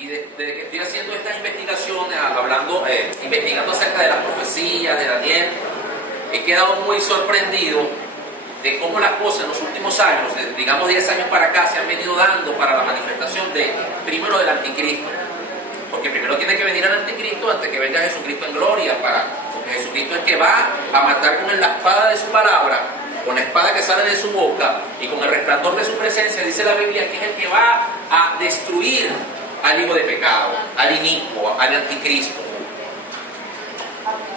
Y desde que estoy haciendo estas investigaciones, investigando acerca de las profecías de Daniel, he quedado muy sorprendido de cómo las cosas en los últimos años, digamos 10 años para acá, se han venido dando para la manifestación primero del anticristo. Porque primero tiene que venir el anticristo antes que venga Jesucristo en gloria, porque Jesucristo es que va a matar con la espada de su palabra, con la espada que sale de su boca y con el resplandor de su presencia, dice la Biblia, que es el que va a destruir al hijo de pecado, al inicuo, al anticristo.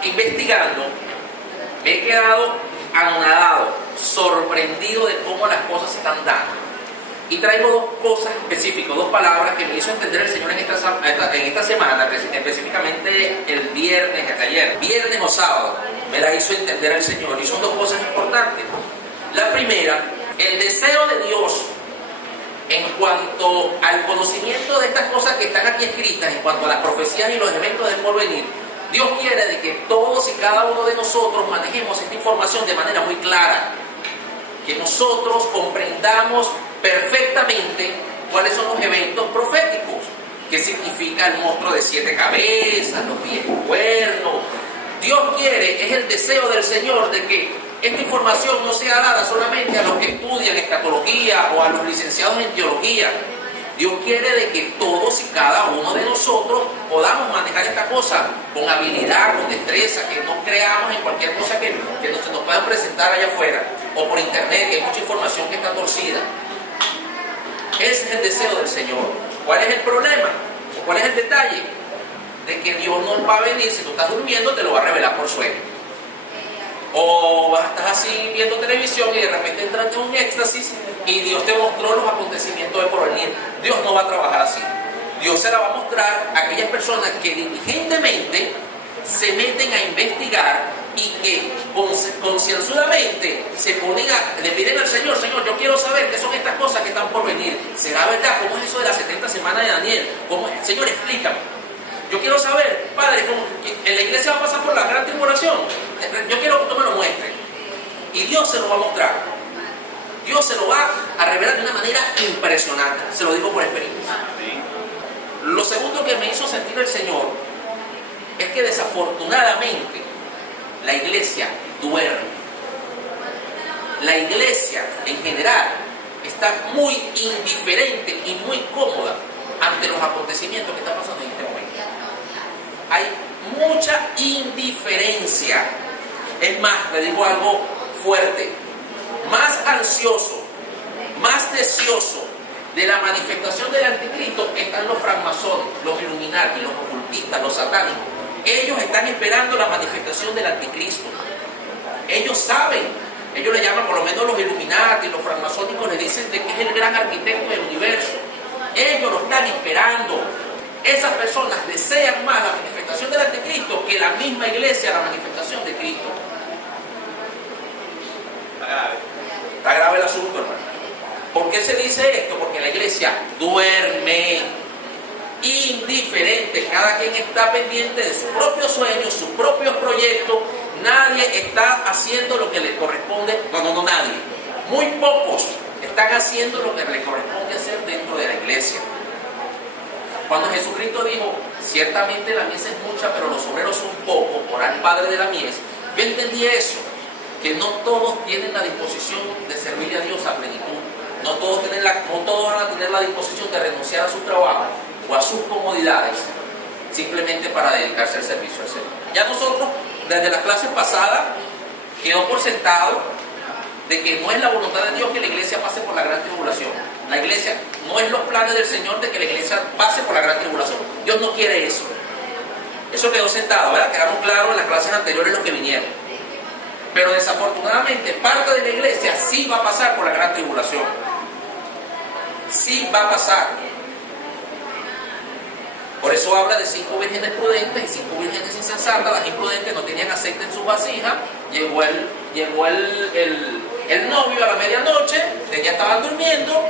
Investigando, me he quedado anonadado, sorprendido de cómo las cosas se están dando. Y traigo dos cosas específicas, dos palabras que me hizo entender el Señor en esta semana, específicamente el viernes, ayer, viernes o sábado, me la hizo entender el Señor. Y son dos cosas importantes. La primera, el deseo de Dios en cuanto al conocimiento de estas cosas que están aquí escritas, en cuanto a las profecías y los eventos del porvenir. Dios quiere de que todos y cada uno de nosotros manejemos esta información de manera muy clara, que nosotros comprendamos perfectamente cuáles son los eventos proféticos, qué significa el monstruo de 7 cabezas, los 10 cuernos. Dios quiere, es el deseo del Señor de que esta información no sea dada solamente a los que estudian escatología o a los licenciados en teología. Dios quiere de que todos y cada uno de nosotros podamos manejar esta cosa con habilidad, con destreza, que no creamos en cualquier cosa que se nos puedan presentar allá afuera o por internet, que hay mucha información que está torcida. Ese es el deseo del Señor. ¿Cuál es el problema? ¿Cuál es el detalle? De que Dios no va a venir, si tú estás durmiendo, te lo va a revelar por sueño. O estás así viendo televisión y de repente entras en un éxtasis y Dios te mostró los acontecimientos de porvenir. Dios no va a trabajar así. Dios se la va a mostrar a aquellas personas que diligentemente se meten a investigar y que concienzudamente le piden al Señor, Señor, yo quiero saber qué son estas cosas que están por venir. ¿Será verdad? ¿Cómo es eso de las 70 semanas de Daniel? ¿Cómo es? Señor, explícame. Yo quiero saber, Padre, ¿cómo en la iglesia va a pasar por la gran tribulación? Yo quiero que tú me lo muestres. Y Dios se lo va a mostrar. Dios se lo va a revelar de una manera impresionante. Se lo digo por experiencia. Lo segundo que me hizo sentir el Señor es que desafortunadamente la iglesia duerme. La iglesia en general está muy indiferente y muy cómoda ante los acontecimientos que están pasando en este momento. Hay mucha indiferencia. Es más, le digo algo fuerte, más ansioso, más deseoso de la manifestación del anticristo están los francmasones, los illuminati, los ocultistas, los satánicos. Ellos están esperando la manifestación del anticristo. Ellos saben, ellos le llaman, por lo menos los illuminati, los francmasónicos le dicen de que es el gran arquitecto del universo. Ellos lo están esperando. Esas personas desean más la manifestación del anticristo que la misma iglesia, la manifestación de Cristo. Está grave el asunto, hermano. ¿Por qué se dice esto? Porque la iglesia duerme, indiferente. Cada quien está pendiente de sus propios sueños, sus propios proyectos. Nadie está haciendo lo que le corresponde. No, nadie. Muy pocos están haciendo lo que le corresponde hacer dentro de la iglesia. Cuando Jesucristo dijo, ciertamente la mies es mucha, pero los obreros son pocos, orad al Padre de la mies, yo entendí eso, que no todos tienen la disposición de servirle a Dios a plenitud. No todos van a tener la disposición de renunciar a su trabajo o a sus comodidades, simplemente para dedicarse al servicio al Señor. Ya nosotros, desde la clase pasada, quedó por sentado de que no es la voluntad de Dios que la iglesia pase por la gran tribulación. La iglesia, no es los planes del Señor de que la iglesia pase por la gran tribulación. Dios no quiere eso. Eso quedó sentado, ¿verdad? Quedaron claros en las clases anteriores los que vinieron. Pero desafortunadamente, parte de la iglesia sí va a pasar por la gran tribulación. Sí va a pasar. Por eso habla de 5 vírgenes prudentes y 5 vírgenes insensatas. Las imprudentes no tenían aceite en sus vasijas. Llegó el novio a la medianoche, ellas estaban durmiendo,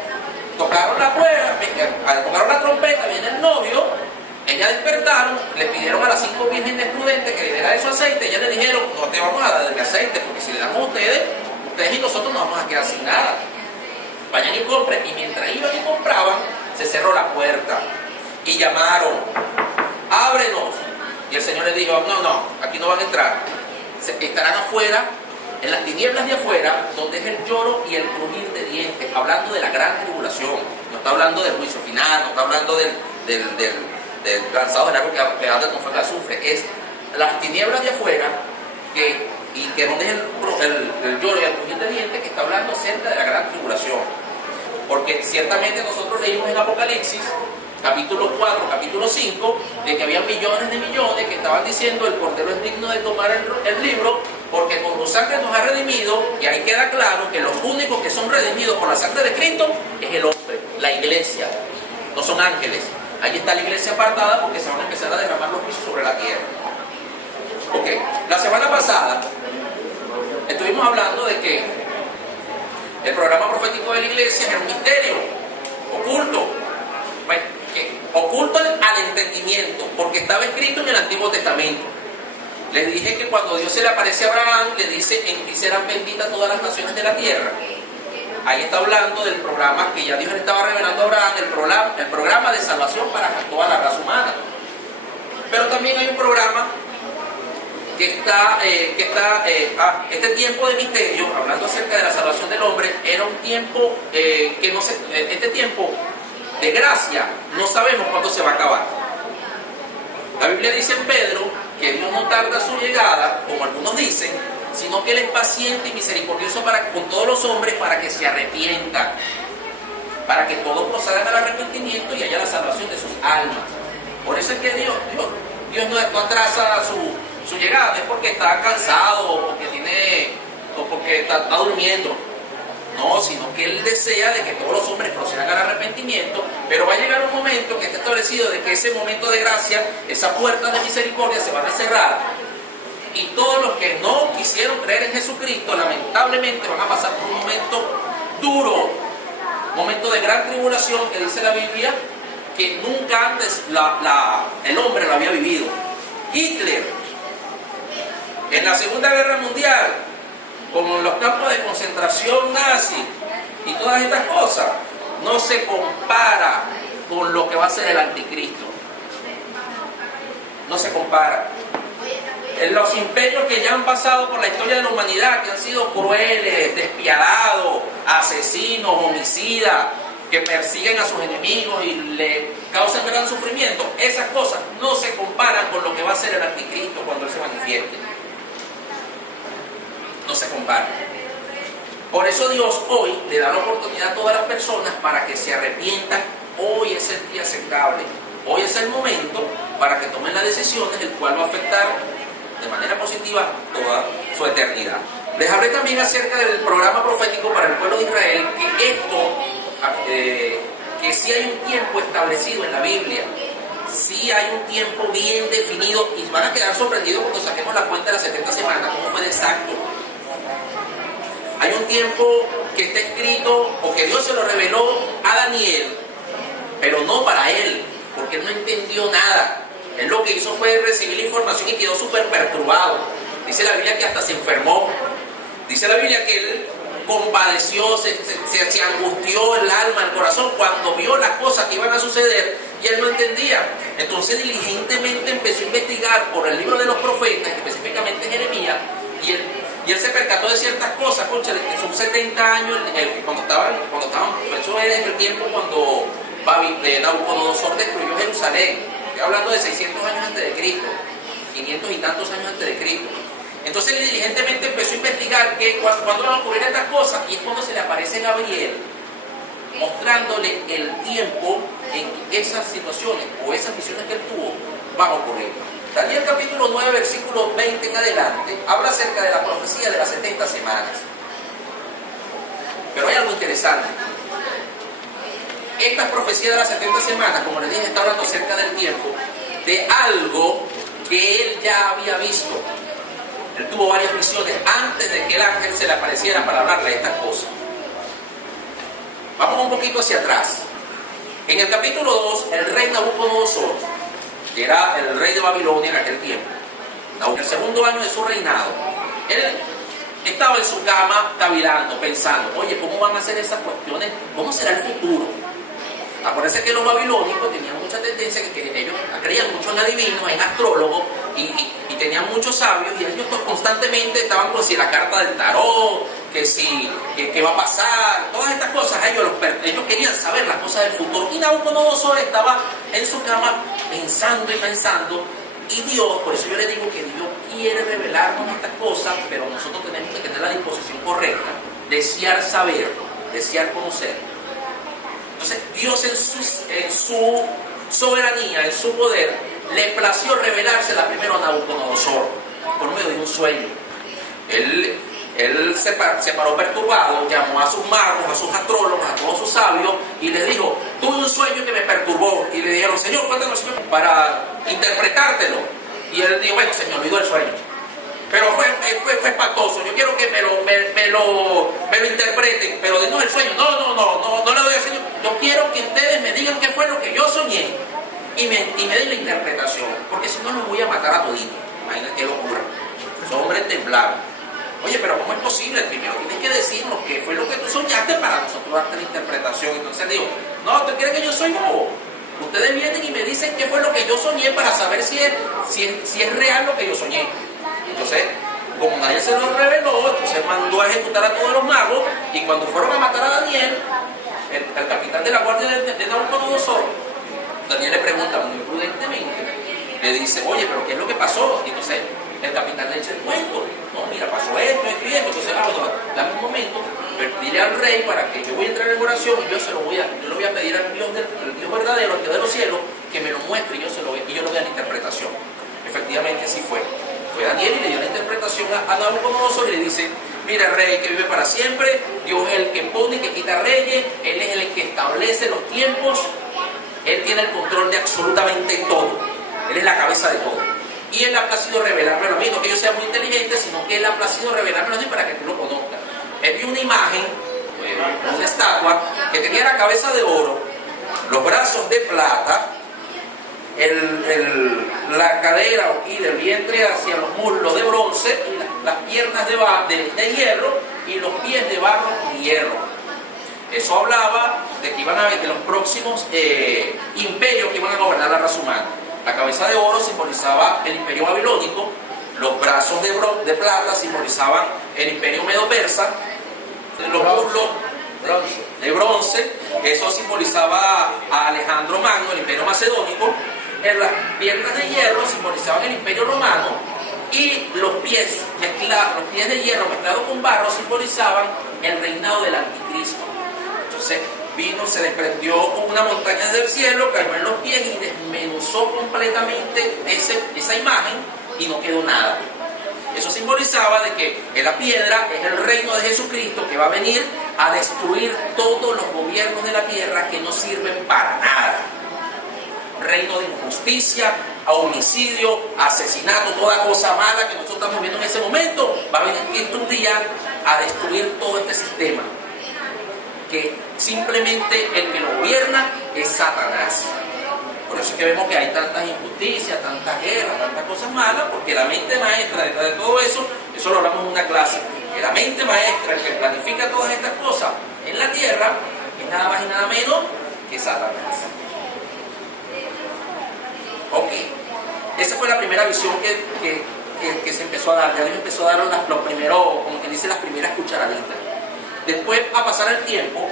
tocaron la puerta, tocaron la trompeta, viene el novio, ellas despertaron, le pidieron a las 5 vírgenes prudentes que le dieran su aceite. Ellas le dijeron, no te vamos a dar el aceite, porque si le damos a ustedes y nosotros nos vamos a quedar sin nada. Vayan y compren. Y mientras iban y compraban, se cerró la puerta. y llamaron, ábrenos. Y el Señor les dijo, no, aquí no van a entrar. Estarán afuera, en las tinieblas de afuera, donde es el lloro y el crujir de dientes, hablando de la gran tribulación. No está hablando del juicio final, no está hablando del lanzado del agua que arde con fuego y azufre. Es las tinieblas de afuera, y que donde es el lloro y el crujir de dientes, que está hablando acerca de la gran tribulación. Porque ciertamente nosotros leímos en Apocalipsis, capítulo 4, capítulo 5, de que había millones de millones que estaban diciendo el Cordero es digno de tomar el libro, porque con su sangre nos ha redimido, y ahí queda claro que los únicos que son redimidos por la sangre de Cristo es el hombre, la iglesia, no son ángeles. Ahí está la iglesia apartada porque se van a empezar a derramar los juicios sobre la tierra. Ok, la semana pasada estuvimos hablando de que el programa profético de la iglesia era un misterio oculto, bueno, oculto al entendimiento, porque estaba escrito en el Antiguo Testamento. Les dije que cuando Dios se le aparece a Abraham, le dice, en ti serán benditas todas las naciones de la tierra. Ahí está hablando del programa que ya Dios le estaba revelando a Abraham, el programa de salvación para toda la raza humana. Pero también hay un programa este tiempo de misterio, hablando acerca de la salvación del hombre, era un tiempo este tiempo de gracia, no sabemos cuándo se va a acabar. La Biblia dice en Pedro que Dios no tarda su llegada, como algunos dicen, sino que Él es paciente y misericordioso con todos los hombres, para que se arrepientan, para que todos procedan al arrepentimiento y haya la salvación de sus almas. Por eso es que Dios no atrasa su llegada, es porque está cansado o porque está durmiendo. No, sino que Él desea de que todos los hombres procedan al arrepentimiento, pero va a llegar un momento que está establecido de que ese momento de gracia, esas puertas de misericordia se van a cerrar, y todos los que no quisieron creer en Jesucristo, lamentablemente van a pasar por un momento duro, momento de gran tribulación, que dice la Biblia que nunca antes el hombre lo había vivido. Hitler, en la Segunda Guerra Mundial, como en los campos de concentración nazi y todas estas cosas, no se compara con lo que va a ser el anticristo. No se compara. En los imperios que ya han pasado por la historia de la humanidad, que han sido crueles, despiadados, asesinos, homicidas, que persiguen a sus enemigos y le causan gran sufrimiento, esas cosas no se comparan con lo que va a ser el anticristo cuando Él se manifieste. No se compara. Por eso Dios hoy le da la oportunidad a todas las personas para que se arrepientan. Hoy es el día aceptable. Hoy es el momento para que tomen las decisiones, el cual va a afectar de manera positiva toda su eternidad. Les hablé también acerca del programa profético para el pueblo de Israel, que sí hay un tiempo establecido en la Biblia. Sí hay un tiempo bien definido, y van a quedar sorprendidos cuando saquemos la cuenta de las 70 semanas, cómo fue de exacto. Hay un tiempo que está escrito, o que Dios se lo reveló a Daniel, pero no para él, porque él no entendió nada. Él lo que hizo fue recibir la información y quedó súper perturbado. Dice la Biblia que hasta se enfermó. Dice la Biblia que él compadeció, se angustió el alma, el corazón, cuando vio las cosas que iban a suceder, y él no entendía. Entonces diligentemente empezó a investigar por el libro de los profetas, específicamente Jeremías, y él se percató de ciertas cosas. Cónchale, son 70 años, cuando estaban, eso es el tiempo cuando Nabucodonosor destruyó Jerusalén. Estoy hablando de 600 años antes de Cristo, 500 y tantos años antes de Cristo. Entonces él diligentemente empezó a investigar cuándo van a ocurrir estas cosas, y es cuando se le aparece Gabriel, mostrándole el tiempo en que esas situaciones o esas visiones que él tuvo van a ocurrir. Daniel capítulo 9, versículo 20 en adelante, habla acerca de la profecía de las 70 semanas. Pero hay algo interesante. Esta profecía de las 70 semanas, como les dije, está hablando acerca del tiempo, de algo que él ya había visto. Él tuvo varias visiones antes de que el ángel se le apareciera para hablarle de estas cosas. Vamos un poquito hacia atrás. En el capítulo 2, el rey Nabucodonosor, que era el rey de Babilonia en aquel tiempo, en el segundo año de su reinado, él estaba en su cama cavilando, pensando, oye, ¿cómo van a ser esas cuestiones? ¿Cómo será el futuro? Acuérdense que los babilónicos tenían mucha tendencia, que ellos creían mucho en adivinos, en astrólogos, y tenían muchos sabios, y ellos constantemente estaban con si la carta del tarot, que si, que va a pasar, todas estas cosas. Ellos querían saber las cosas del futuro. Y Nabucodonosor estaba en su cama pensando y pensando, y Dios, por eso yo le digo que Dios quiere revelarnos estas cosas, pero nosotros tenemos que tener la disposición correcta, desear saber, desear conocer. Entonces Dios en su soberanía, en su poder, le plació revelársela primero a Nabucodonosor por medio de un sueño. Él se paró perturbado, llamó a sus magos, a sus astrólogos, a todos sus sabios, y les dijo: tuve un sueño que me perturbó. Y le dijeron: Señor, cuéntanos, Señor, para interpretártelo. Y él dijo: bueno, Señor, olvidó el sueño, pero fue espantoso, yo quiero que me lo interpreten, pero no el sueño, no le doy al Señor, yo quiero que ustedes me digan qué fue lo que yo soñé y me den la interpretación, porque si no los voy a matar a toditos. Imagínate qué locura, son hombres temblados. Oye, pero ¿cómo es posible? Primero tienes que decirnos qué fue lo que tú soñaste para nosotros darte la interpretación. Entonces digo: no, ¿tú crees que yo soy bobo? Ustedes vienen y me dicen qué fue lo que yo soñé para saber si es real lo que yo soñé. Entonces, como nadie se lo reveló, entonces mandó a ejecutar a todos los magos, y cuando fueron a matar a Daniel, el capitán de la guardia de Nabucodonosor, Daniel le pregunta muy prudentemente, le dice: oye, pero ¿qué es lo que pasó? Y entonces el capitán le echa el cuento: no, mira, pasó esto y esto. Entonces, bueno, dame un momento, dile al rey para que yo voy a entrar en oración, y yo le voy a pedir al Dios verdadero, al Dios de los cielos, que me lo muestre, y yo le doy la interpretación. Efectivamente así fue. Fue Daniel y le dio la interpretación a Nabucodonosor, y le dice: mira, rey que vive para siempre, Dios es el que pone y que quita reyes, Él es el que establece los tiempos, Él tiene el control de absolutamente todo, Él es la cabeza de todo. Y Él ha placido revelarme a mí, no que yo sea muy inteligente, sino que Él ha placido revelarme a mí para que tú lo conozcas. Él vio una imagen, una estatua, que tenía la cabeza de oro, los brazos de plata, la cadera aquí del vientre hacia los muslos de bronce, y las piernas de hierro, y los pies de barro y hierro. Eso hablaba de que iban a haber los próximos imperios que iban a gobernar la raza humana. La cabeza de oro simbolizaba el imperio babilónico, los brazos de plata simbolizaban el imperio medo-persa, los muslos de bronce, eso simbolizaba a Alejandro Magno, el imperio macedónico. Las piernas de hierro simbolizaban el imperio romano, y los pies de hierro mezclados con barro simbolizaban el reinado del anticristo. Entonces se desprendió con una montaña del cielo, cayó en los pies y desmenuzó completamente esa imagen, y no quedó nada. Eso simbolizaba de que la piedra es el reino de Jesucristo, que va a venir a destruir todos los gobiernos de la tierra que no sirven para nada. Reino de injusticia, a homicidio, asesinato, toda cosa mala que nosotros estamos viendo en ese momento, va a venir Cristo un día a destruir todo este sistema, que simplemente el que lo gobierna es Satanás. Por eso es que vemos que hay tantas injusticias, tantas guerras, tantas cosas malas, porque la mente maestra detrás de todo eso lo hablamos en una clase, que la mente maestra, el que planifica todas estas cosas en la tierra, es nada más y nada menos que Satanás. Ok, esa fue la primera visión que se empezó a dar. Ya Dios empezó a dar los primeros, como que dice, las primeras cucharaditas. Después, a pasar el tiempo,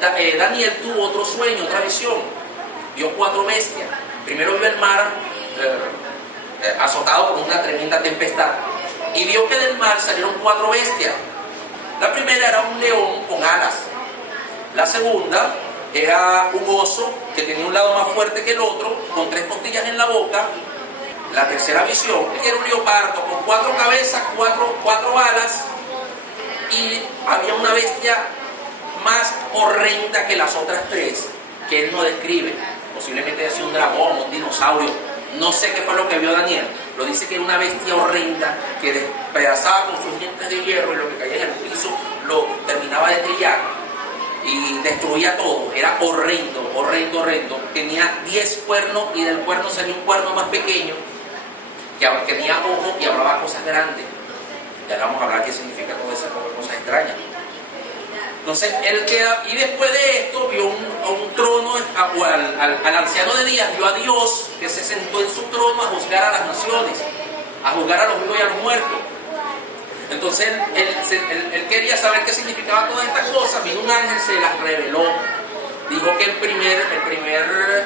Daniel tuvo otro sueño, otra visión. Vio 4 bestias. Primero vio el mar azotado por una tremenda tempestad, y vio que del mar salieron 4 bestias. La primera era un león con alas. La segunda era un oso que tenía un lado más fuerte que el otro, con 3 costillas en la boca. La tercera visión era un leopardo con 4 cabezas, 4 alas, y había una bestia más horrenda que las otras 3, que él no describe. Posiblemente haya sido un dragón, un dinosaurio, no sé qué fue lo que vio Daniel. Lo dice que era una bestia horrenda que despedazaba con sus dientes de hierro, y lo que caía en el piso lo terminaba de trillar y destruía todo. Era horrendo, horrendo, horrendo. Tenía 10 cuernos, y del cuerno salía un cuerno más pequeño que tenía ojos y hablaba cosas grandes. Ya vamos a hablar qué significa todas esas cosas extrañas. Entonces él queda, y después de esto vio un trono, al anciano de días, vio a Dios que se sentó en su trono a juzgar a las naciones, a juzgar a los vivos y a los muertos. Entonces él quería saber qué significaba todas estas cosas. Vino un ángel, se las reveló. Dijo que el primer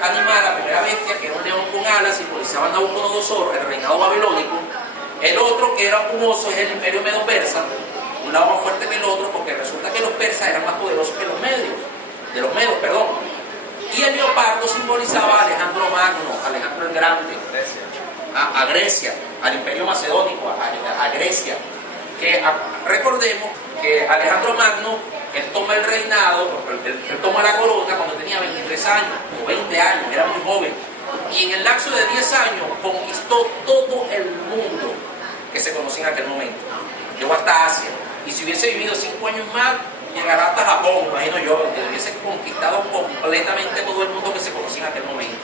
animal, la primera bestia, que era un león con alas, simbolizaba a Nabucodonosor, el reinado babilónico. El otro, que era un oso, es el imperio medo-persa, un lado más fuerte que el otro, porque resulta que los persas eran más poderosos que los medos, perdón. Y el leopardo simbolizaba a Alejandro Magno, Alejandro el Grande, a Grecia, al imperio macedónico, a Grecia. Que recordemos que Alejandro Magno, él toma el reinado, él toma la corona cuando tenía 23 años o 20 años, era muy joven. Y en el lapso de 10 años conquistó todo el mundo que se conocía en aquel momento. Llegó hasta Asia. Y si hubiese vivido 5 años más, llegará hasta Japón, imagino yo, que hubiese conquistado completamente todo el mundo que se conocía en aquel momento.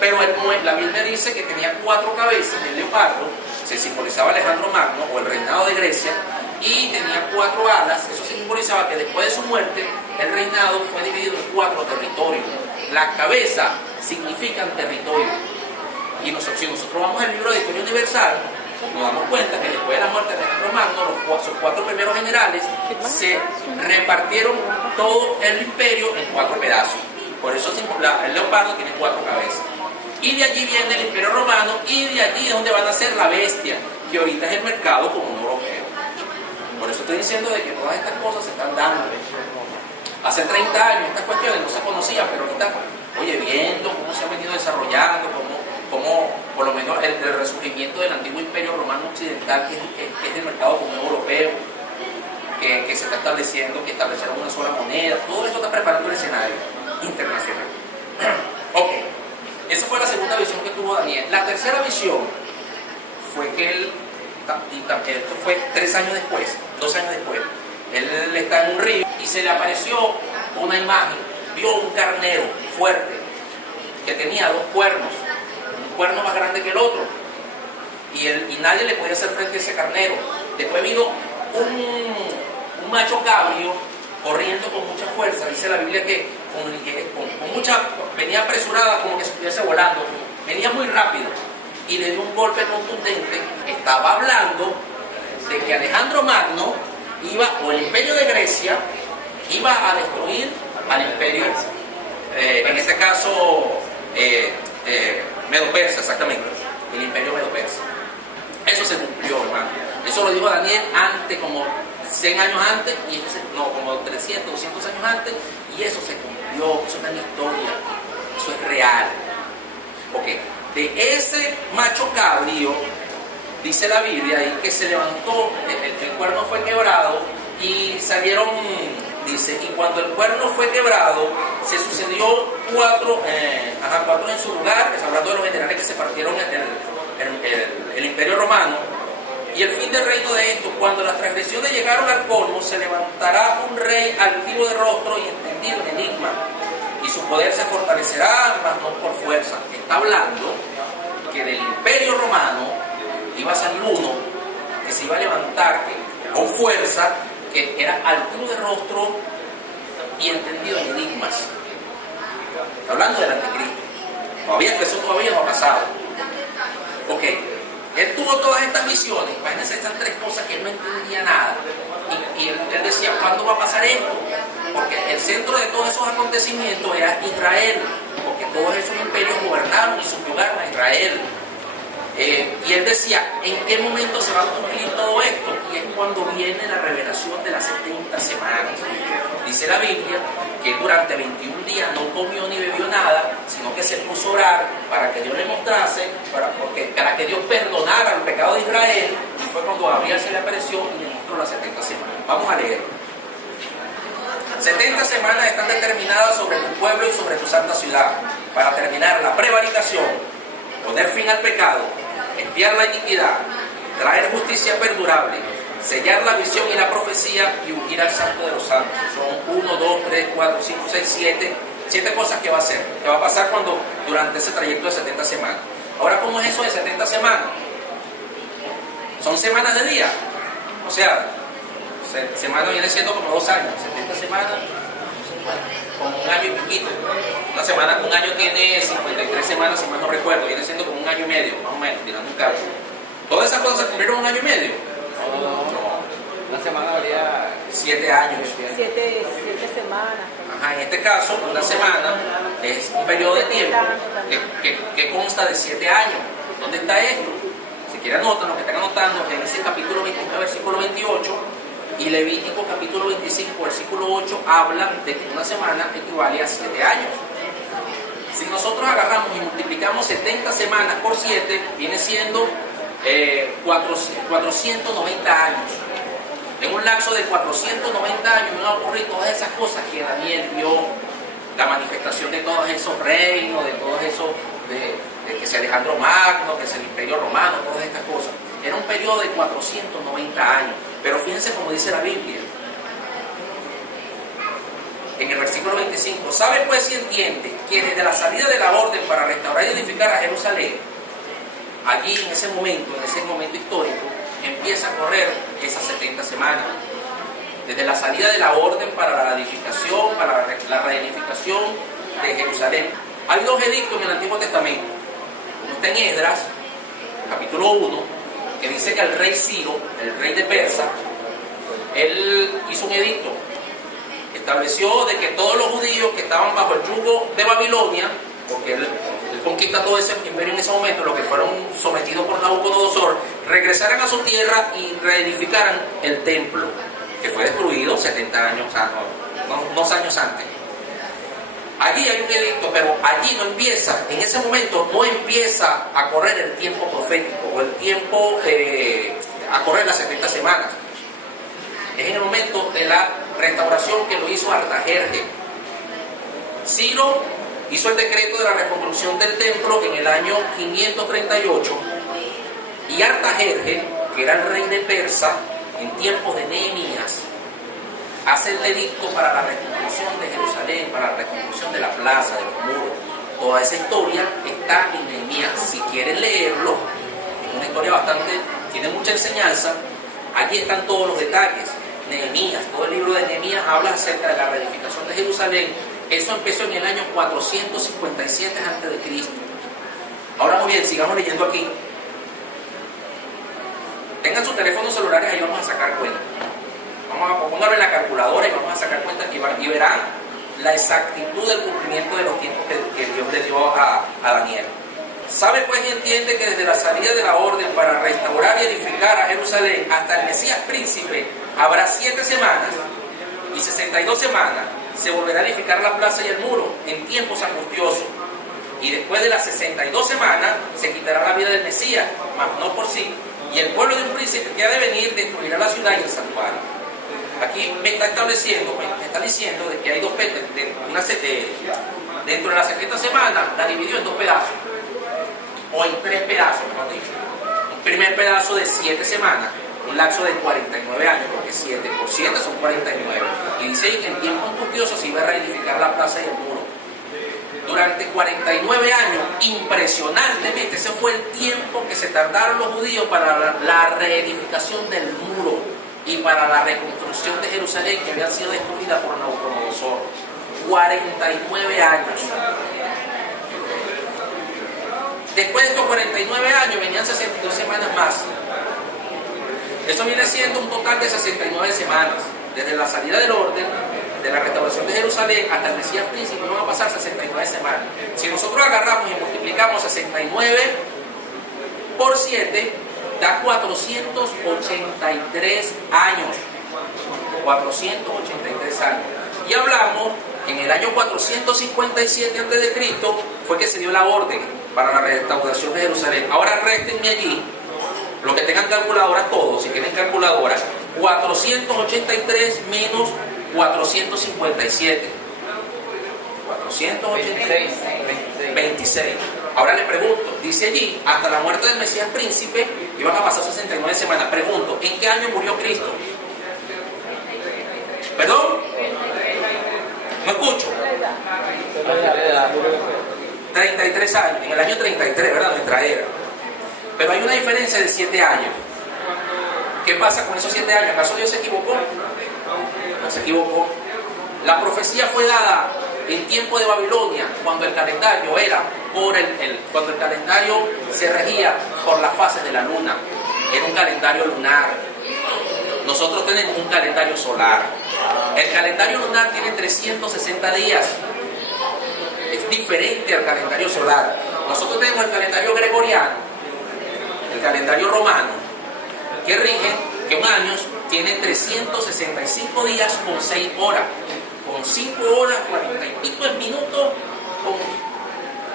Pero la Biblia dice que tenía 4 cabezas, el leopardo, se simbolizaba Alejandro Magno o el reinado de Grecia, y tenía 4 alas. Eso simbolizaba que después de su muerte el reinado fue dividido en 4 territorios. Las cabezas significan territorio. Y si nosotros vamos al libro de Historia Universal, nos damos cuenta que después de la muerte de Alejandro Magno, sus 4 primeros generales se repartieron todo el imperio en 4 pedazos. Por eso el leopardo tiene 4 cabezas. Y de allí viene el imperio romano, y de allí es donde van a ser la bestia, que ahorita es el mercado común europeo. Por eso estoy diciendo de que todas estas cosas se están dando. Hace 30 años estas cuestiones no se conocían, pero ahorita, oye, viendo cómo se han venido desarrollando, cómo por lo menos el resurgimiento del antiguo imperio romano occidental, que es el mercado común europeo, que se está estableciendo, que establecieron una sola moneda, todo esto está preparando el escenario internacional. Ok, esa fue la segunda visión que tuvo Daniel. La tercera visión fue que esto fue 2 años después, él está en un río y se le apareció una imagen, vio un carnero fuerte que tenía 2 cuernos, un cuerno más grande que el otro, y nadie le podía hacer frente a ese carnero. Después vino un macho cabrio corriendo con mucha fuerza. Dice la Biblia que venía apresurada, como que estuviese volando, venía muy rápido, y le dio un golpe contundente. Estaba hablando de que Alejandro Magno o el imperio de Grecia iba a destruir al imperio, en este caso medo-persa, exactamente, el imperio medo-persa. Eso se cumplió, hermano. Eso lo dijo Daniel antes, como 100 años antes, y como 300, 200 años antes, y eso se cumplió. Eso está en la historia, eso es real. Ok, de ese macho cabrío, dice la Biblia ahí que se levantó, el cuerno fue quebrado y salieron, dice, y cuando el cuerno fue quebrado, se sucedió 4 en su lugar, hablando de los generales que se partieron el imperio romano. Y el fin del reino de esto, cuando las transgresiones llegaron al colmo, se levantará un rey altivo de rostro y entendido en enigma, y su poder se fortalecerá, mas no por fuerza. Está hablando que del imperio romano iba a salir uno que se iba a levantar con fuerza, que era altivo de rostro y entendido en enigmas. Está hablando del anticristo. Eso todavía no ha pasado. Ok, él tuvo todas estas visiones. Imagínense estas 3 cosas que él no entendía nada. Y él decía, ¿cuándo va a pasar esto? Porque el centro de todos esos acontecimientos era Israel, porque todos esos imperios gobernaron y subyugaron a Israel. Y él decía, ¿en qué momento se va a cumplir todo esto? Y es cuando viene la revelación de las 70 semanas. Dice la Biblia que durante 21 días no comió ni bebió nada, sino que se puso a orar para que Dios le mostrase, para que Dios perdonara el pecado de Israel. Y fue cuando Gabriel se le apareció y le mostró las 70 semanas. Vamos a leer. 70 semanas están determinadas sobre tu pueblo y sobre tu santa ciudad, para terminar la prevaricación, poner fin al pecado, expiar la iniquidad, traer justicia perdurable, sellar la visión y la profecía y ungir al santo de los santos. Son 1, 2, 3, 4, 5, 6, 7 cosas que va a hacer, que va a pasar durante ese trayecto de 70 semanas. Ahora, ¿cómo es eso de 70 semanas? Son semanas de día, o sea, Semana viene siendo como 2 años. 70 semanas, como un año y piquito. Una semana con un año tiene 53 semanas, si mal no recuerdo. Viene siendo como un año y medio, más o menos, tirando un cabo. ¿Todas esas cosas se cumplieron un año y medio? No. Una semana valía 7 años. 7 semanas. Ajá, en este caso, una semana es un periodo de tiempo que consta de 7 años. ¿Dónde está esto? Si quieren anotar, lo que están anotando, en ese capítulo 29, versículo 28, y Levítico capítulo 25, versículo 8, habla de que una semana equivale a 7 años. Si nosotros agarramos y multiplicamos 70 semanas por 7, viene siendo 490 años. En un lapso de 490 años van a ocurrir todas esas cosas que Daniel vio, la manifestación de todos esos reinos, de todos esos, de que sea Alejandro Magno, que sea el Imperio Romano, todas estas cosas. Era un periodo de 490 años. Pero fíjense como dice la Biblia. En el versículo 25, ¿sabe pues y entiende que desde la salida de la orden para restaurar y edificar a Jerusalén, allí en ese momento histórico, empieza a correr esas 70 semanas? Desde la salida de la orden para la edificación, para la reedificación de Jerusalén. Hay 2 edictos en el Antiguo Testamento. Uno está en Esdras, capítulo 1, que dice que el rey Ciro, el rey de Persa, él hizo un edicto. Estableció de que todos los judíos que estaban bajo el yugo de Babilonia, porque él conquista todo ese imperio en ese momento, los que fueron sometidos por Nabucodonosor, regresaran a su tierra y reedificaran el templo, que fue destruido 70 años, o sea, unos años antes. Allí hay un edicto, pero allí no empieza, en ese momento no empieza a correr el tiempo profético o el tiempo a correr las 70 semanas. Es en el momento de la restauración que lo hizo Artajerjes. Ciro hizo el decreto de la reconstrucción del templo en el año 538 y Artajerjes, que era el rey de Persa en tiempos de Nehemías, hace el edicto para la reconstrucción de Jerusalén, para la reconstrucción de la plaza, de los muros. Toda esa historia está en Nehemías. Si quieren leerlo, es una historia tiene mucha enseñanza. Allí están todos los detalles. Nehemías, todo el libro de Nehemías habla acerca de la reedificación de Jerusalén. Eso empezó en el año 457 a.C. Ahora muy bien, sigamos leyendo aquí. Tengan sus teléfonos celulares, ahí vamos a sacar cuenta. Pónganlo en la calculadora y vamos a sacar cuenta y verán la exactitud del cumplimiento de los tiempos que Dios le dio a Daniel. ¿Sabe pues y entiende que desde la salida de la orden para restaurar y edificar a Jerusalén hasta el Mesías príncipe habrá 7 semanas y 62 semanas se volverá a edificar la plaza y el muro en tiempos angustiosos? Y después de las 62 semanas se quitará la vida del Mesías, mas no por sí, y el pueblo de un príncipe que ha de venir destruirá la ciudad y el santuario. Aquí me está estableciendo, me está diciendo de que hay 2 dentro de las 70 semanas la dividió en 2 pedazos, o en 3 pedazos, mejor dicho. Un primer pedazo de 7 semanas, un lapso de 49 años, porque 7 por 7 son 49. Y dice que en tiempo angustioso se iba a reedificar la plaza y el muro. Durante 49 años, impresionantemente, ese fue el tiempo que se tardaron los judíos para la reedificación del muro y para la reconstrucción de Jerusalén, que había sido destruida por Nabucodonosor. 49 años. Después de estos 49 años venían 62 semanas más. Eso viene siendo un total de 69 semanas. Desde la salida del orden, de la restauración de Jerusalén hasta el Mesías príncipe, van a pasar 69 semanas. Si nosotros agarramos y multiplicamos 69 por 7, da 483 años. 483 años. Y hablamos que en el año 457 a.C. fue que se dio la orden para la restauración de Jerusalén. Ahora réstenme allí, los que tengan calculadora todos, si tienen calculadora, 483 menos 457. 486. 26. Ahora le pregunto, dice allí, hasta la muerte del Mesías príncipe iban a pasar 69 semanas. Pregunto, ¿en qué año murió Cristo? ¿Perdón? No escucho. 33 años, en el año 33, ¿verdad? Nuestra era. Pero hay una diferencia de 7 años. ¿Qué pasa con esos 7 años? ¿Acaso Dios se equivocó? No se equivocó. La profecía fue dada en tiempo de Babilonia, cuando el calendario era cuando el calendario se regía por las fases de la luna. Era un calendario lunar. Nosotros tenemos un calendario solar. El calendario lunar tiene 360 días. Es diferente al calendario solar. Nosotros tenemos el calendario gregoriano, el calendario romano, que rige que un año tiene 365 días con 6 horas, con 5 horas 40 y pico de minutos, con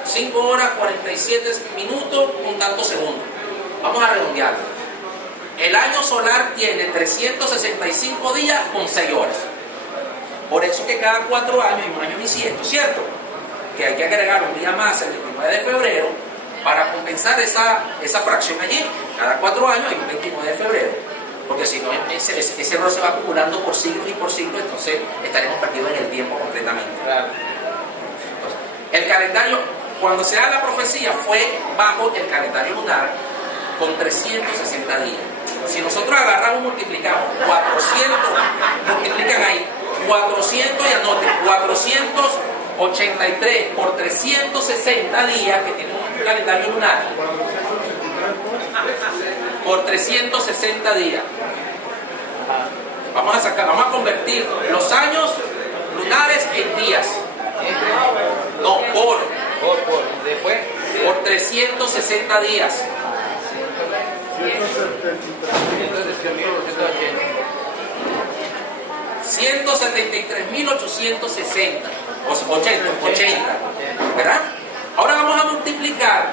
5 horas 47 minutos con tantos segundos. Vamos a redondearlo. El año solar tiene 365 días con 6 horas. Por eso que cada 4 años hay un año bisiesto, ¿cierto? Que hay que agregar un día más, el 29 de febrero, para compensar esa fracción allí. Cada 4 años hay un 29 de febrero, porque si no, ese error se va acumulando por siglos y por siglos, entonces estaremos perdidos en el tiempo completamente. Entonces, el calendario, cuando se da la profecía, fue bajo el calendario lunar con 360 días. Si nosotros agarramos y multiplicamos 400, multiplican ahí 400 y anoten 483 por 360 días que tiene un calendario lunar, por 360 días. Vamos a convertir los años lunares en días. No, después por 360 días. 173.860, 80, ¿verdad? Ahora vamos a multiplicar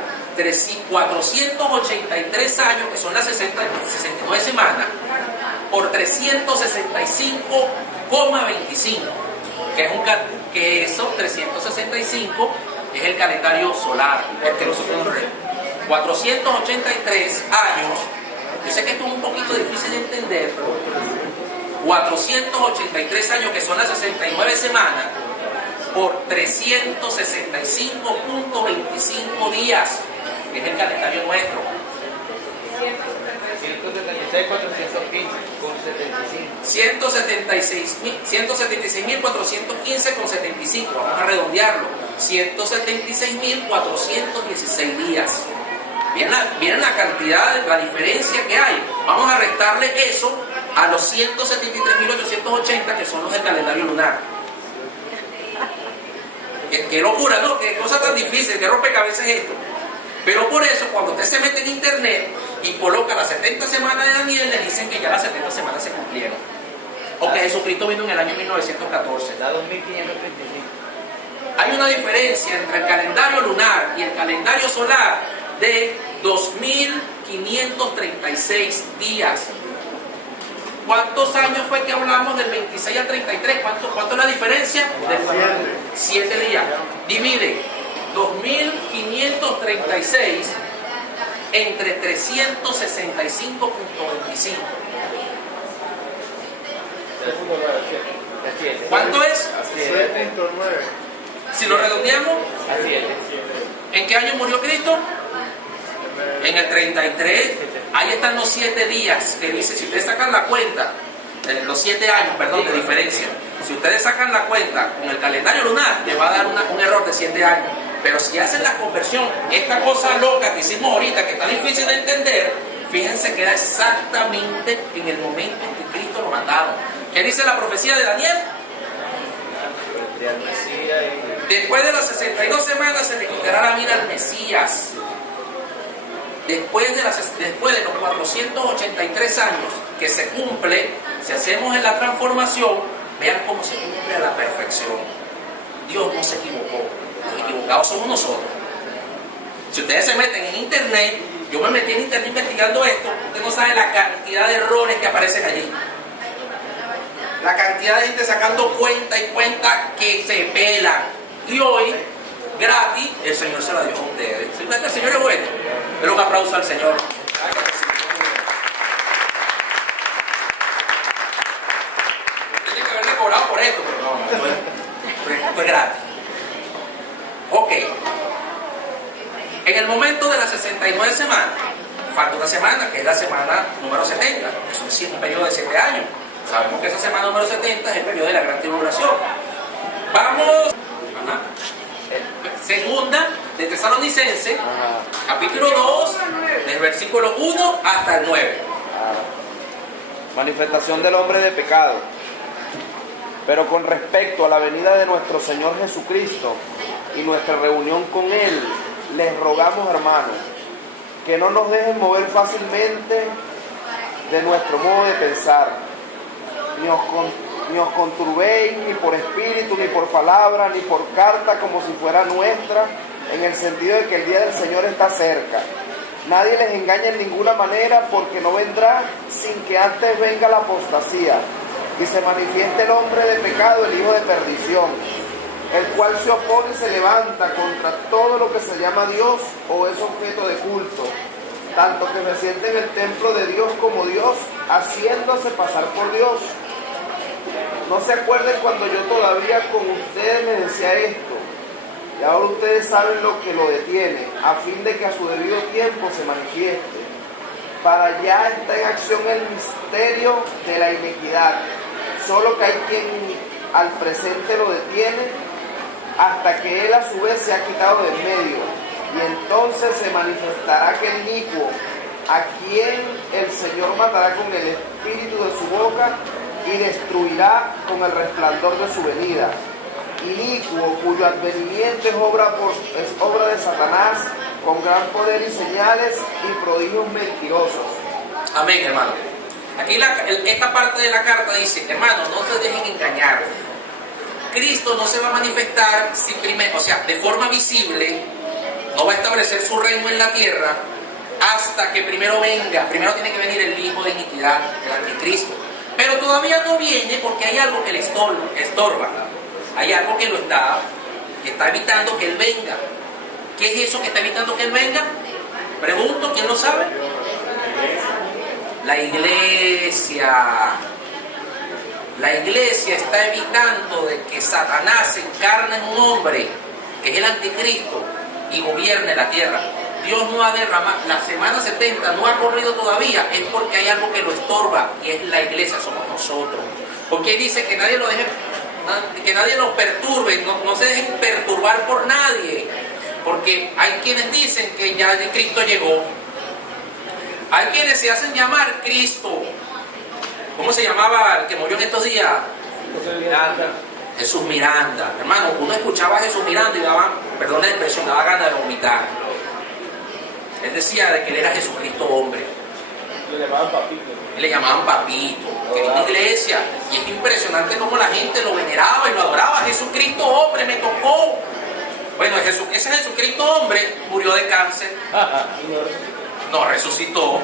483 años, que son las 69 semanas, por 365,25, que esos 365 es el calendario solar, el que nosotros nos reímos. 483 años, yo sé que esto es un poquito difícil de entender, pero 483 años, que son las 69 semanas, por 365,25 días, que es el calendario nuestro. 176.415,75. Vamos a redondearlo. 176.416 días. Miren la cantidad, la diferencia que hay. Vamos a restarle eso a los 173.880, que son los del calendario lunar. Qué locura, ¿no? Qué cosa tan difícil, qué rompecabezas es esto. Pero por eso, cuando usted se mete en internet y coloca las 70 semanas de Daniel, le dicen que ya las 70 semanas se cumplieron. O que Jesucristo vino en el año 1914. Da 2535. Hay una diferencia entre el calendario lunar y el calendario solar de 2.536 días. ¿Cuántos años fue que hablamos del 26 al 33? ¿Cuánto es la diferencia? 7 días. Divide 2.536 entre 365,25. ¿Cuánto es? 7.9. Si lo redondeamos, ¿en qué año murió Cristo? En el 33. Ahí están los 7 días que dice, si ustedes sacan la cuenta, los 7 años, perdón, de diferencia. Si ustedes sacan la cuenta con el calendario lunar, les va a dar un error de 7 años. Pero si hacen la conversión, esta cosa loca que hicimos ahorita, que está difícil de entender, fíjense que era exactamente en el momento en que Cristo lo mataron. ¿Qué dice la profecía de Daniel? Después de las 62 semanas se le quitará la vida al Mesías. Después de los 483 años que se cumple, si hacemos en la transformación, vean cómo se cumple a la perfección. Dios no se equivocó, los equivocados somos nosotros. Si ustedes se meten en internet, yo me metí en internet investigando esto, ustedes no saben la cantidad de errores que aparecen allí. La cantidad de gente sacando cuenta y cuenta que se pelan. Y hoy, gratis, el Señor se la dio a ustedes. ¿Sí? El Señor es bueno. Pero un aplauso al Señor. Tiene que haberle cobrado por esto, pero no, esto es gratis. Ok. En el momento de las 69 semanas falta una semana, que es la semana número 70, que es un periodo de 7 años. Sabemos que esa semana número 70 es el periodo de la gran tribulación. Vamos. Ajá. Segunda de Tesalonicenses, capítulo 2, del versículo 1 hasta el 9. Manifestación del hombre de pecado. Pero con respecto a la venida de nuestro Señor Jesucristo y nuestra reunión con Él, les rogamos, hermanos, que no nos dejen mover fácilmente de nuestro modo de pensar, ni os conturbéis ni por espíritu, ni por palabra, ni por carta como si fuera nuestra, en el sentido de que el día del Señor está cerca. Nadie les engañe en ninguna manera, porque no vendrá sin que antes venga la apostasía y se manifieste el hombre de pecado, el hijo de perdición, el cual se opone y se levanta contra todo lo que se llama Dios o es objeto de culto, tanto que se siente en el templo de Dios como Dios, haciéndose pasar por Dios. No se acuerden cuando yo todavía con ustedes les decía esto, y ahora ustedes saben lo que lo detiene, a fin de que a su debido tiempo se manifieste. Para allá está en acción el misterio de la iniquidad, solo que hay quien al presente lo detiene, hasta que él a su vez se ha quitado del medio, y entonces se manifestará aquel inicuo, a quien el Señor matará con el espíritu de su boca y destruirá con el resplandor de su venida. Inicuo, cuyo advenimiento es obra de Satanás, con gran poder y señales y prodigios mentirosos. Amén, hermano. Aquí esta parte de la carta dice, hermanos, no se dejen engañar. Cristo no se va a manifestar de forma visible, no va a establecer su reino en la tierra hasta que primero venga. Primero tiene que venir el hijo de iniquidad, el anticristo. Pero todavía no viene porque hay algo que le estorba. Hay algo que está evitando que él venga. ¿Qué es eso que está evitando que él venga? Pregunto, ¿quién lo sabe? La iglesia. La iglesia está evitando de que Satanás se encarne en un hombre, que es el anticristo, y gobierne la tierra. Dios no ha derramado, la semana 70 no ha corrido todavía, es porque hay algo que lo estorba, y es la iglesia, somos nosotros. Porque dice que nadie lo deje, que nadie nos perturbe, no se dejen perturbar por nadie. Porque hay quienes dicen que ya Cristo llegó. Hay quienes se hacen llamar Cristo. ¿Cómo se llamaba el que murió en estos días? Miranda. Jesús Miranda. Hermano, uno escuchaba a Jesús Miranda y daba, perdón la expresión, daba ganas de vomitar. Él decía de que él era Jesucristo hombre. Le llamaban papito. Y le llamaban papito, que era una iglesia. Y es impresionante cómo la gente lo veneraba y lo adoraba. Jesucristo hombre, me tocó. Bueno, ese Jesucristo hombre murió de cáncer. No resucitó.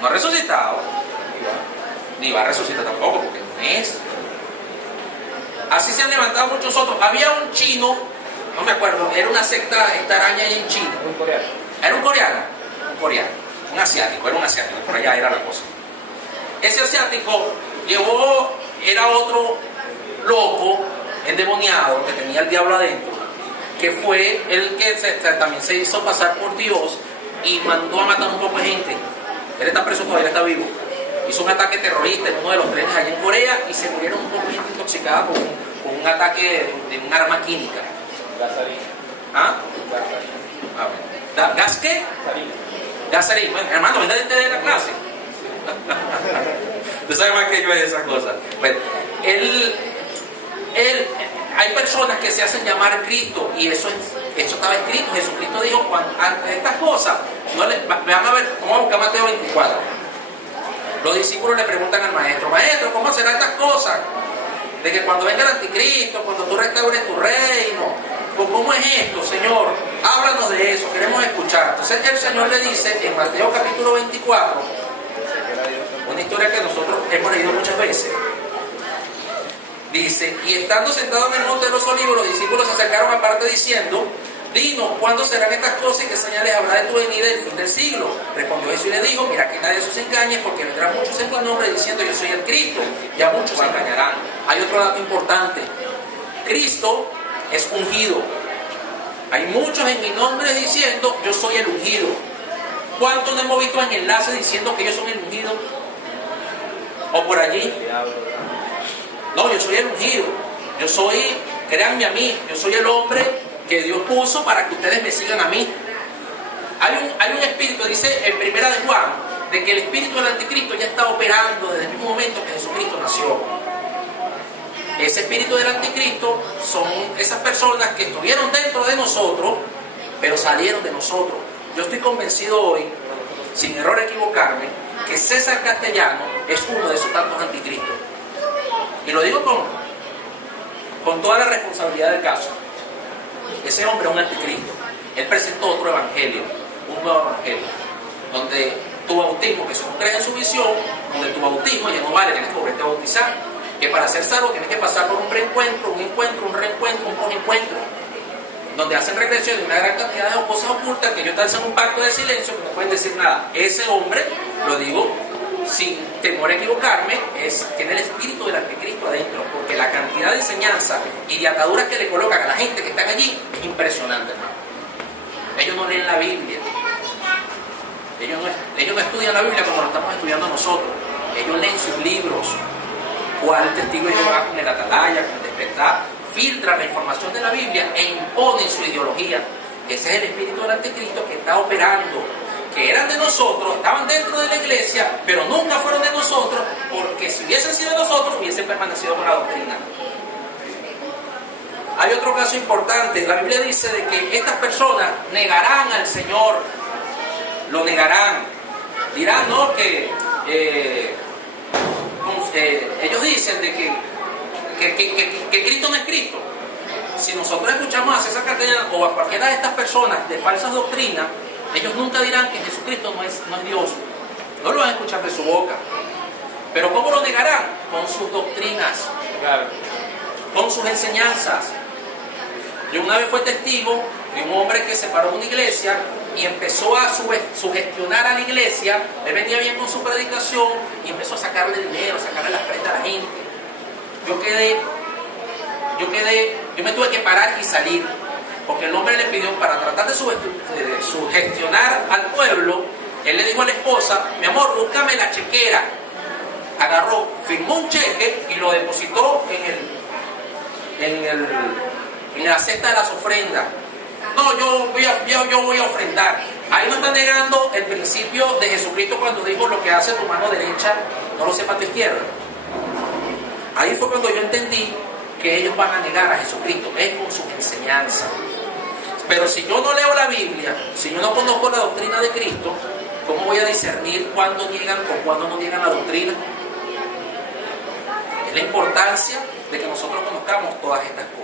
No ha resucitado. Ni va a resucitar tampoco, porque no es. Así se han levantado muchos otros. Había un chino, no me acuerdo, era una secta extraña ahí en China. Un coreano. Era un coreano, un asiático, por allá era la cosa. Ese asiático era otro loco, endemoniado, que tenía el diablo adentro, que fue el que también se hizo pasar por Dios y mandó a matar un poco de gente. Él está preso todavía, está vivo. Hizo un ataque terrorista en uno de los trenes allá en Corea y se murieron un poco intoxicados con un ataque de un arma química. Gasolina. ¿Ah? ¿Gas qué? Gasolina. Bueno, hermano, venga de la clase. Tú sabes más que yo de esas cosas. Bueno, hay personas que se hacen llamar Cristo y eso estaba escrito. Jesucristo dijo, ante estas cosas, van a ver, vamos a buscar Mateo 24. Los discípulos le preguntan al maestro, ¿cómo serán estas cosas? De que cuando venga el anticristo, cuando tú restaures tu reino, ¿cómo es esto, Señor? Háblanos de eso, queremos escuchar. Entonces el Señor le dice en Mateo capítulo 24, una historia que nosotros hemos leído muchas veces. Dice, y estando sentados en el monte de los olivos, los discípulos se acercaron aparte diciendo, dinos, ¿cuándo serán estas cosas y qué señales habrá de tu venida y del fin del siglo? Respondió Jesús y le dijo, mira que nadie de se engañe, porque vendrán muchos en tu nombre diciendo, yo soy el Cristo, y a muchos se engañarán. Hay otro dato importante, Cristo es ungido. Hay muchos en mi nombre diciendo, yo soy el ungido. ¿Cuántos no hemos visto en enlaces diciendo que ellos son el ungido? O por allí. No, yo soy el ungido. Yo soy, créanme a mí, yo soy el hombre que Dios puso para que ustedes me sigan a mí. Hay un espíritu, dice en Primera de Juan, de que el espíritu del anticristo ya está operando desde el mismo momento que Jesucristo nació. Ese espíritu del anticristo son esas personas que estuvieron dentro de nosotros, pero salieron de nosotros. Yo estoy convencido hoy, sin error equivocarme, que César Castellano es uno de esos tantos anticristos. Y lo digo con toda la responsabilidad del caso. Ese hombre es un anticristo. Él presentó otro evangelio, un nuevo evangelio, donde tu bautismo, que si no crees en su visión, donde tu bautismo ya no vale, tienes que volverte a bautizar, que para ser salvo tienes que pasar por un preencuentro, un encuentro, un reencuentro, un posencuentro, donde hacen regresión de una gran cantidad de cosas ocultas que ellos te hacen un pacto de silencio que no pueden decir nada. Ese hombre, lo digo sin temor a equivocarme, tiene el espíritu del anticristo adentro, porque la cantidad de enseñanza y de ataduras que le colocan a la gente que están allí es impresionante, hermano. Ellos no leen la Biblia, ellos no estudian la Biblia como lo estamos estudiando nosotros. Ellos leen sus libros, cuál testigo de Jehová con el atalaya, con el despertar, filtran la información de la Biblia e imponen su ideología. Ese es el espíritu del anticristo que está operando, que eran de nosotros, estaban dentro de la iglesia, pero nunca fueron de nosotros, porque si hubiesen sido de nosotros, hubiesen permanecido con la doctrina. Hay otro caso importante. La Biblia dice de que estas personas negarán al Señor, lo negarán, dirán, no, que ellos dicen de que Cristo no es Cristo. Si nosotros escuchamos a César Castellano o a cualquiera de estas personas de falsas doctrinas, ellos nunca dirán que Jesucristo no es Dios. No lo van a escuchar de su boca. Pero ¿cómo lo negarán? Con sus doctrinas, Claro. con sus enseñanzas. Yo una vez fui testigo de un hombre que se paró en una iglesia y empezó a sugestionar a la iglesia. Él venía bien con su predicación y empezó a sacarle dinero, a sacarle las prendas a la gente. Yo me tuve que parar y salir, porque el hombre le pidió, para tratar de sugestionar al pueblo, él le dijo a la esposa: mi amor, búscame la chequera. Agarró, firmó un cheque y lo depositó en la cesta de las ofrendas. No, yo voy a ofrendar. Ahí no está negando el principio de Jesucristo cuando dijo: lo que hace tu mano derecha, no lo sepa tu izquierda. Ahí fue cuando yo entendí que ellos van a negar a Jesucristo, es con sus enseñanzas. Pero si yo no leo la Biblia, si yo no conozco la doctrina de Cristo, ¿cómo voy a discernir cuándo niegan o cuándo no niegan la doctrina? Es la importancia de que nosotros conozcamos todas estas cosas.